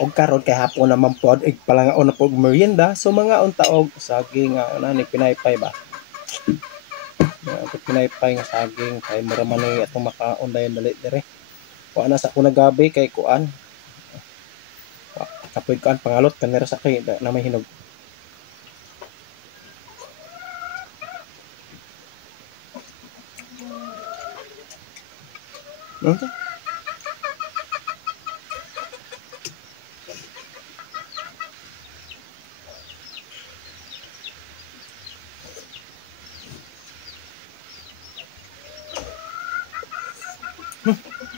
Og karon kay hapon naman pod ig palangaon na pog merienda so mga unta og saging nga nani pinaypay ba. Pinaypay nga saging kay mura man ni atong makaon dayon dali dire. Wa na sa kuna gabi kay kuan. Kapoy kuan pangalot kanira sa kay na may hinog. Okay.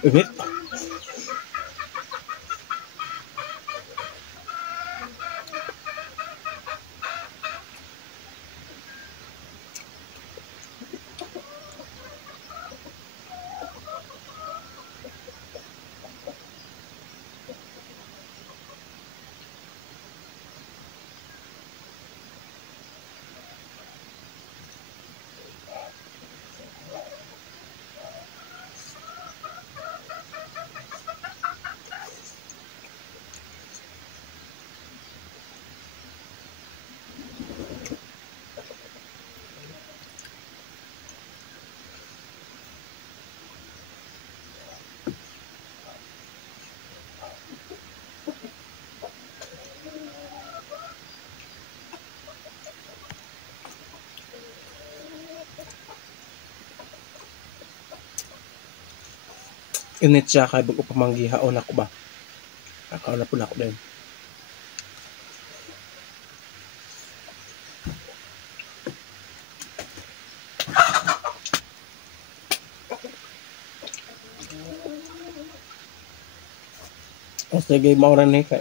Init. Init siya kay bago pa manggihaon ako ba. Nakaon na po na ako din. Sige, maura ni kay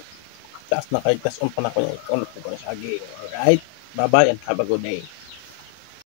taas na kay tas on pa na ko niya. Ono po ko na saging. Alright. Bye-bye and have a good day.